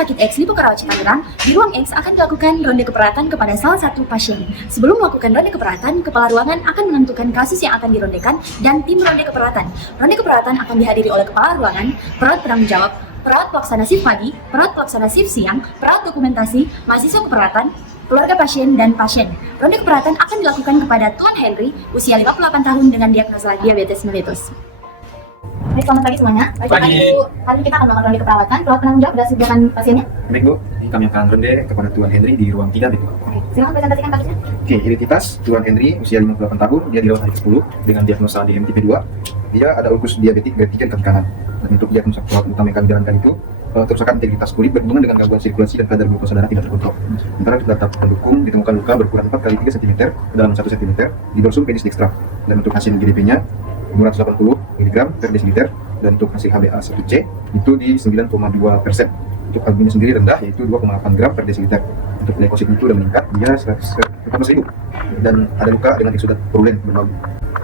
Sakit X Lipo Karawaci Tangerang, di ruang X akan dilakukan ronde keperawatan kepada salah satu pasien. Sebelum melakukan ronde keperawatan, kepala ruangan akan menentukan kasus yang akan dirondekan dan tim ronde keperawatan. Ronde keperawatan akan dihadiri oleh kepala ruangan, perawat penanggung jawab, perawat pelaksana shift pagi, perawat pelaksana shift siang, perawat dokumentasi, mahasiswa keperawatan, keluarga pasien, dan pasien. Ronde keperawatan akan dilakukan kepada Tuan Henry, usia 58 tahun dengan diagnosa diabetes mellitus. Baik, selamat pagi semuanya. Pagi. Hari ini kita akan melakukan ronde keperawatan. Perawat penanggung jawab sudah sediakan pasiennya. Baik Bu, ini kami akan ronde kepada Tuan Henry di ruang 3 Bu. Oke, silakan presentasikan kasusnya. Oke, identitas Tuan Henry usia 58 tahun, dia dirawat hari ke-10 dengan diagnosa DM tipe 2. Dia ada ulkus diabetik grade 3 di kaki kanan. Dan untuk diagnosa perawat utama yang kami jalankan itu kerusakan integritas kulit berhubungan dengan gangguan sirkulasi dan kadar glukosa darah tidak terkontrol. Sementara di data pendukung ditemukan luka berukuran 4 x 3 cm dalam 1 cm di dorsum penis dextra. Dan untuk hasil GDP-nya 580 mg per desiliter, dan untuk hasil HbA1c itu di 9,2%. Untuk albumina sendiri rendah, yaitu 2,8 gram per desiliter. Untuk leukosit itu sudah meningkat, dia 100.000, dan ada luka dengan eksudat purulen berbau.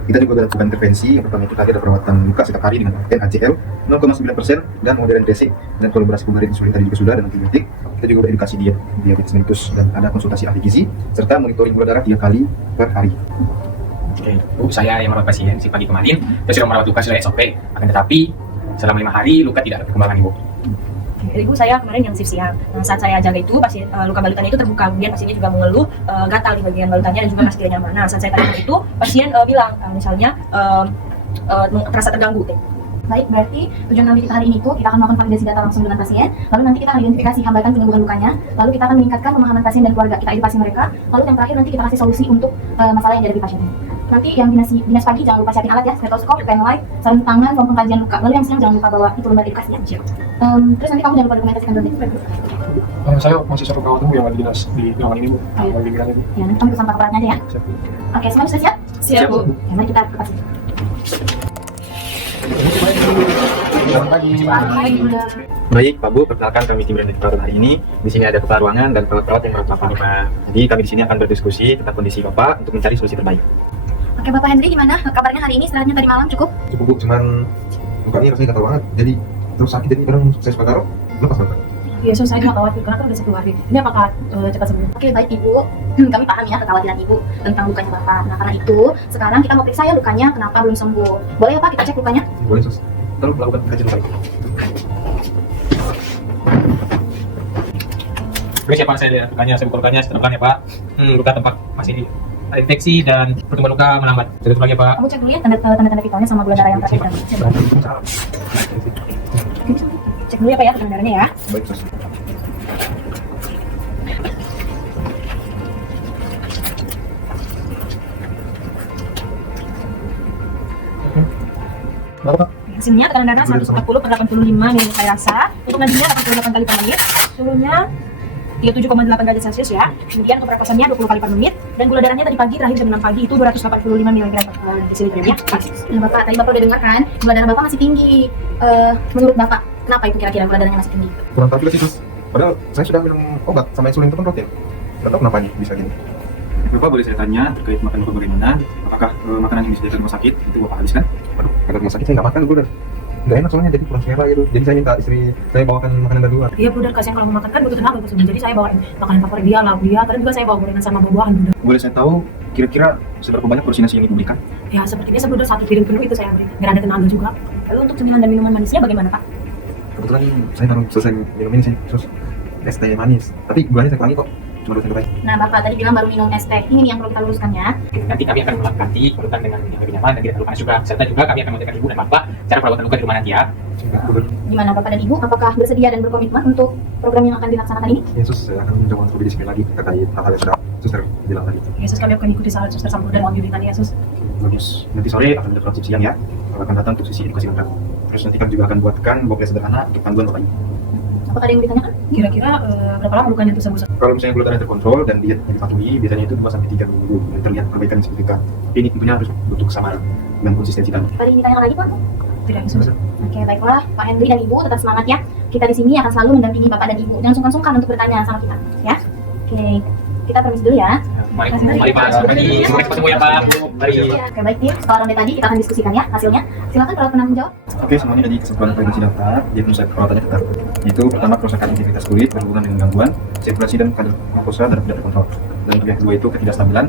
Kita juga lakukan intervensi. Yang pertama itu tadi ada perawatan luka setiap hari dengan NaCl 0,9% dan modern dressing, dan kolaborasi pemberian insulin tadi juga sudah, dan antibiotik. Kita juga beredukasi diabetes mellitus, dan ada konsultasi ahli gizi serta monitoring gula darah 3 kali per hari. Oke, Bu, saya yang merawat pasien si pagi kemarin, saya sudah merawat luka sesuai SOP. Akan tetapi selama 5 hari luka tidak ada perkembangan, Ibu. Ibu, saya kemarin yang shift siang. Saat saya jaga itu, pasien luka balutannya itu terbuka. Kemudian pasiennya juga mengeluh gatal di bagian balutannya dan juga masih tidak nyaman. Nah, saat saya tanya itu, pasien bilang misalnya terasa terganggu. Baik, berarti tujuan kami kita hari ini itu kita akan melakukan validasi data langsung dengan pasien. Lalu nanti kita akan identifikasi hambatan penyembuhan lukanya. Lalu kita akan meningkatkan pemahaman pasien dan keluarga. Kita edukasi mereka. Lalu yang terakhir nanti kita kasih solusi untuk masalah yang dihadapi pasien. Nanti yang dinas pagi jangan lupa siapin alat ya, stetoskop, pen light, sarung tangan, form pengkajian luka. Lalu yang siang jangan lupa bawa itu lembar edukasinya. Terus nanti kamu jangan lupa dokumentasikan dulu. Saya masih satu perawat yang lagi dinas di ruangan ini Bu. Lagi dinas ini. Ya, nanti kamu pesan aparatnya aja ya. Siap. Oke, semuanya sudah siap? Siap, Bu. Ya, mari kita ke pasien. Selamat pagi. Baik, Pak Bu, perkenalkan kami tim ronde keperawatan hari ini. Di sini ada kepala ruangan dan perawat yang merawat Bapak. Jadi kami di sini akan berdiskusi tentang kondisi Bapak untuk mencari solusi terbaik. Oke, Bapak Henry, gimana kabarnya hari ini? Istirahatnya tadi malam cukup? Cukup Bu, cuman lukanya rasanya gatal banget, jadi terus sakit, jadi kadang saya suka garuk, lepas banget. Iya, so saya juga khawatir karena kan udah 10 hari. Ini apakah cepat sembuh? Oke, baik Ibu. Kami paham ya kekhawatiran Ibu tentang lukanya Bapak. Nah, karena itu sekarang kita mau periksa ya lukanya kenapa belum sembuh. Boleh ya Pak kita cek lukanya? Boleh Sus, tolong melakukan kajian luka. Oke, siapa saya lihat lukanya, saya buka lukanya, setelah ya Pak. Luka tempat masih ada infeksi dan pertumbuhan luka melambat. Saya tutup lagi ya Pak. Kamu cek dulu ya tanda-tanda vitalnya sama gula darah yang terakhir. Cek dulu ya Pak ya gula darahnya ya. Baik Sus. Berapa Pak? Hasilnya tekanan darah 140/85 menurut saya rasa. Untuk nadinya 88 kali per menit. Suhunya 37,8 derajat Celcius ya. Kemudian untuk pernapasannya 20 kali per menit. Dan gula darahnya tadi pagi terakhir jam 6 pagi itu 285 mg per desiliter ya. Nah, Bapak, tadi Bapak udah dengar kan? Gula darah Bapak masih tinggi. Menurut Bapak, kenapa itu kira-kira gula darahnya masih tinggi? Kurang tahu juga sih Sus, padahal saya sudah minum obat sama insulin itu kan rutin. Tidak tahu kenapa bisa gini. Bapak, boleh saya tanya terkait makan Bapak bagaimana? Apakah makanan yang disediakan rumah sakit itu Bapak habiskan? Waduh, kalau rumah sakit saya nggak makan, gue udah nggak enak soalnya, jadi kurang selera gitu. Jadi saya minta istri saya bawakan makanan dari luar. Iya, Bro, kasihan kalau mau makan kan butuh tenaga tuh. Jadi saya bawain makanan favorit dia, lauk dia. Kadang juga saya bawa gorengan sama buah-buahan. Boleh saya tahu kira-kira seberapa banyak porsi nasi yang Ibu berikan? Ya, seperti biasa Bro, 1 piring penuh itu saya beri. Biar ada tenaga juga. Lalu untuk cemilan dan minuman manisnya bagaimana, Pak? Kebetulan saya baru selesai minum ini sih Sus, es teh manis. Tapi gulanya saya kurangi kok, cuma 2 cm. Nah, Bapak tadi bilang baru minum es teh. Ini nih yang perlu kita luruskan ya. Nanti kami akan melakukan urutan dengan yang lebih nyaman dan tidak terlalu panas juga. Serta juga kami akan mengajarkan Ibu dan Bapak cara perawatan luka di rumah nanti ya. Gimana Bapak dan Ibu? Apakah bersedia dan berkomitmen untuk program yang akan dilaksanakan ini? Yesus, saya akan mencoba untuk lebih disiplin lagi terkait hal-hal yang sudah suster bilang tadi. Yesus, kami akan ikuti saran suster Sampur dan mohon bimbingan Yesus. Bagus. Nanti sore akan ada produksi siang ya. Kalau akan datang untuk sisi edukasi lengkap. Terus nanti kami juga akan buatkan booklet sederhana untuk panduan Bapak Ibu. Apakah ada yang ditanyakan? Kira-kira berapa lama lukanya itu sembuh? Kalau misalnya gula darah terkontrol dan diet yang dipatuhi, biasanya itu 2-3 minggu dan terlihat perbaikan yang signifikan. Tapi ini tentunya harus butuh kesabaran dan konsistensi tadi. Tadi ditanyakan lagi Pak? Tidak, Yesus. Oke, baiklah Pak Henry dan Ibu tetap semangat ya. Kita di sini akan selalu mendampingi Bapak dan Ibu. Jangan sungkan-sungkan untuk bertanya sama kita, ya. Oke, kita permisi dulu ya. Mari Pak, mari ketemu ya Pak. Mari. Oke, baik tim. Setelah ronde tadi kita akan diskusikan ya hasilnya. Silakan perawat penanggung jawab. Oke, semuanya jadi kesimpulan prevensi dapat. Diagnosa perawatannya tetap. Yaitu pertama kerusakan integritas kulit berhubungan dengan gangguan sirkulasi dan kadar glukosa darah tidak terkontrol. Dan yang kedua itu ketidakstabilan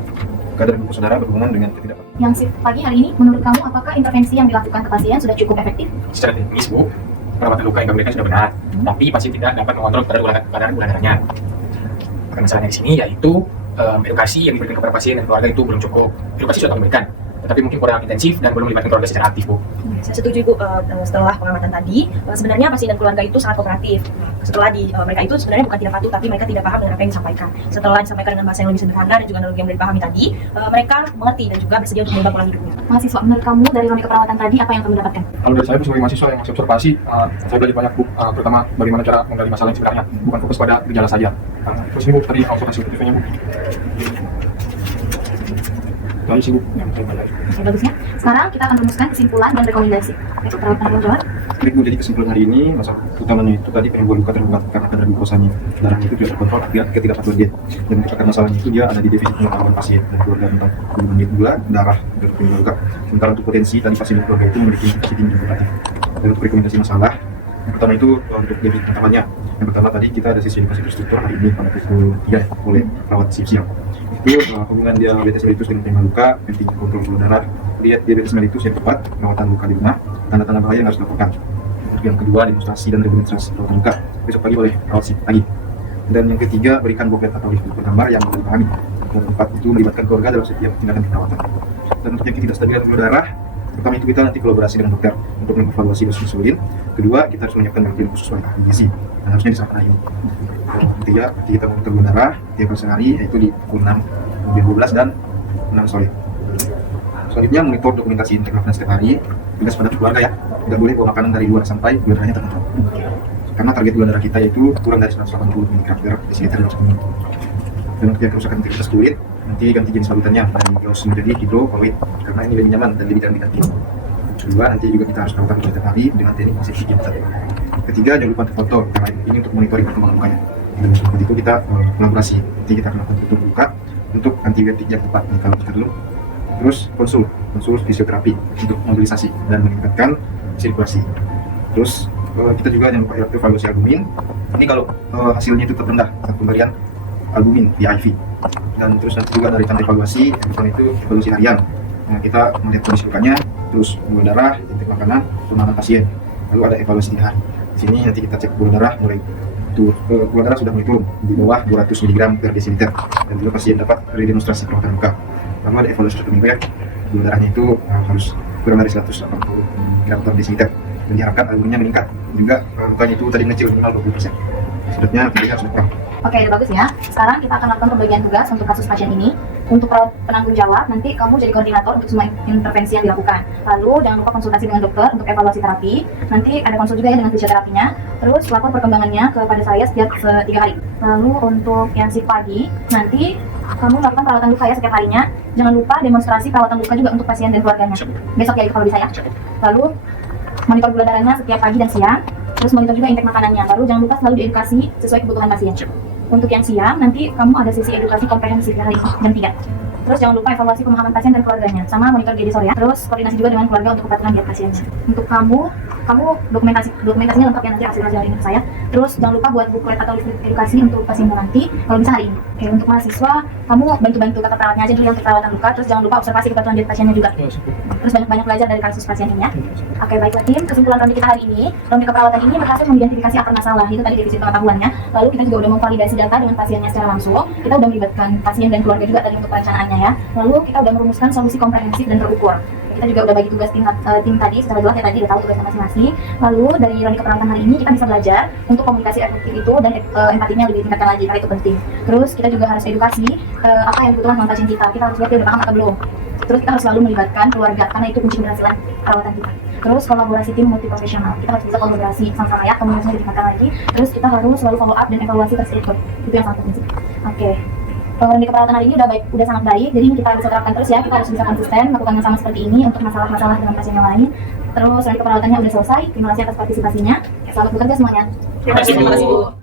kadar glukosa darah berhubungan dengan ketidakstabilan. Yang shift pagi hari ini, menurut kamu apakah intervensi yang dilakukan ke pasien sudah cukup efektif? Secara teknis Bu, perawatan luka yang kami berikan sudah benar, tapi pasien tidak dapat mengontrol kadar gula darahnya. Maka masalahnya di sini yaitu edukasi yang diberikan kepada pasien dan keluarga itu belum cukup. Edukasi sudah kami berikan, tetapi mungkin kurang intensif dan belum melibatkan keluarga secara aktif Bu. Saya setuju Bu. Setelah pengamatan tadi, sebenarnya pasien dan keluarga itu sangat kooperatif. Setelah mereka itu sebenarnya bukan tidak patuh, tapi mereka tidak paham dengan apa yang disampaikan. Setelah disampaikan dengan bahasa yang lebih sederhana dan juga analogi yang lebih dipahami tadi, mereka mengerti dan juga bersedia untuk mengubah pola hidupnya. Mahasiswa, menurut kamu dari ronde keperawatan tadi apa yang kamu dapatkan? Kalau dari saya sebagai mahasiswa yang masih observasi, saya belajar banyak Bu, terutama bagaimana cara menggali masalah yang sebenarnya, bukan fokus pada gejala saja. Terus ini Bu, tadi observasi positifnya Bu. Dari sih Bu, yang saya belajar. Oke, bagusnya. Sekarang kita akan rumuskan kesimpulan dan rekomendasi. Oke, perawat penanggung jawab. Baik Bu, jadi kesimpulan hari ini masalah utamanya itu tadi penyebab luka terbuka karena kadar glukosanya darah itu tidak terkontrol akibat ketidakpatuhan diet. Dan untuk akar masalahnya itu dia ada di defisit pengetahuan pasien dan keluarga tentang hubungan diet gula darah dan penyebab luka. Sementara untuk potensi tadi pasien dan keluarga itu memiliki indikasi tinggi negatif. Dan untuk rekomendasi masalah yang pertama itu untuk defisit pengetahuannya. Yang pertama tadi kita ada sesi edukasi terstruktur hari ini pada pukul 3 oleh perawat siang. Itu hubungan diabetes mellitus dengan penyebab luka, penting kontrol gula darah, lihat diabetes mellitus yang tepat, perawatan luka di rumah, tanda-tanda bahaya yang harus dilakukan. Untuk yang kedua, demonstrasi dan demonstrasi perawatan luka besok pagi oleh perawat pagi. Dan yang ketiga, berikan buklet atau list gambar yang mudah dipahami. Dan keempat itu melibatkan keluarga dalam setiap tindakan perawatan. Dan untuk yang ketidakstabilan gula darah, pertama itu kita nanti kolaborasi dengan dokter untuk mengevaluasi dosis insulin. Kedua, kita harus menyiapkan margin khusus oleh ahli gizi dan harusnya diserahkan ini. Ketiga, kita monitor gula darah tiap kali sehari, yaitu di pukul 6, kemudian 12 dan 6 sore. Selanjutnya monitor dokumentasi integritas setiap hari. Tugas pada keluarga ya, tidak boleh bawa makanan dari luar sampai gula darahnya terkontrol. Karena target gula darah kita yaitu kurang dari 180 mg per desiliter dalam seminggu. Dan untuk yang kerusakan integritas kulit, nanti ganti jenis balutannya dari gloss menjadi hidrocolloid karena ini lebih nyaman dan lebih jarang diganti. Kedua, nanti juga kita harus lakukan setiap hari dengan teknik masih yang satu. Ketiga, jangan lupa foto karena ini untuk monitoring perkembangan lukanya. Dan seperti itu kita kolaborasi. Nanti kita akan lakukan tutup luka untuk antibiotik yang tepat kalau kita dulu. Terus konsul fisioterapi untuk mobilisasi dan meningkatkan sirkulasi. Terus kita juga jangan lupa evaluasi albumin. Ini kalau hasilnya itu tetap rendah saat pemberian albumin via IV. Dan terus nanti juga dari tanda evaluasi, itu evaluasi harian. Nah, kita melihat kondisi lukanya, terus gula darah, intake makanan, penanganan pasien. Lalu ada evaluasi di hari. Di sini nanti kita cek gula darah mulai gula darah sudah mulai turun di bawah 200 mg per desiliter dan juga pasien dapat redemonstrasi perawatan luka. Lalu ada evaluasi 1 minggu ya, gula darahnya itu harus kurang dari 180 mg per desiliter dan diharapkan albuminnya meningkat. Juga lukanya itu tadi mengecil minimal 20%. Selanjutnya pilihan sudah kurang. Oke, bagus ya. Sekarang kita akan lakukan pembagian tugas untuk kasus pasien ini. Untuk perawat penanggung jawab, nanti kamu jadi koordinator untuk semua intervensi yang dilakukan. Lalu jangan lupa konsultasi dengan dokter untuk evaluasi terapi. Nanti ada konsul juga ya dengan fisioterapinya. Terus lapor perkembangannya kepada saya setiap 3 hari. Lalu untuk yang shift pagi, nanti kamu lakukan perawatan luka ya setiap harinya. Jangan lupa demonstrasi perawatan luka juga untuk pasien dan keluarganya. Besok ya kalau bisa ya. Lalu monitor gula darahnya setiap pagi dan siang. Terus monitor juga intake makanannya. Lalu jangan lupa selalu diedukasi sesuai kebutuhan pasien. Untuk yang siang, nanti kamu ada sesi edukasi komprehensif hari jam 3. Terus jangan lupa evaluasi pemahaman pasien dan keluarganya, sama monitor GD sore ya. Terus koordinasi juga dengan keluarga untuk kepatuhan diet pasiennya. Untuk kamu dokumentasinya lengkap ya nanti hasil hari ini ke saya. Terus jangan lupa buat buklet atau list edukasi untuk pasienmu nanti, kalau bisa hari ini. Oke, untuk mahasiswa, kamu bantu-bantu kakak perawatnya aja dulu ya untuk perawatan luka. Terus jangan lupa observasi kepatuhan diet pasiennya juga. Terus banyak-banyak belajar dari kasus pasien ini ya. Oke, baiklah tim, kesimpulan ronde kita hari ini, ronde keperawatan ini berhasil mengidentifikasi akar masalah, itu tadi defisit pengetahuannya. Lalu kita juga udah memvalidasi data dengan pasiennya secara langsung. Kita udah melibatkan pasien dan keluarga juga tadi untuk perencanaannya ya. Lalu kita udah merumuskan solusi komprehensif dan terukur. Kita juga udah bagi tugas tim tadi secara jelas ya, tadi udah tahu tugasnya masing-masing. Lalu dari ronde keperawatan hari ini kita bisa belajar untuk komunikasi efektif itu dan empatinya lebih ditingkatkan lagi, karena itu penting. Terus kita juga harus edukasi apa yang dibutuhkan sama pasien kita. Kita harus lihat dia udah paham atau belum. Terus kita harus selalu melibatkan keluarga karena itu kunci keberhasilan perawatan kita. Terus kolaborasi tim multiprofesional, kita harus bisa kolaborasi sama-sama ya, komunikasinya ditingkatkan lagi. Terus kita harus selalu follow up dan evaluasi terstruktur, itu yang sangat penting. Oke. Ronde keperawatan hari ini udah sangat baik, jadi kita bisa terapkan terus ya. Kita harus bisa konsisten melakukan yang sama seperti ini untuk masalah-masalah dengan pasien yang lain. Terus ronde keperawatannya udah selesai. Terima kasih atas partisipasinya. Selamat bekerja semuanya. Terima kasih Bu.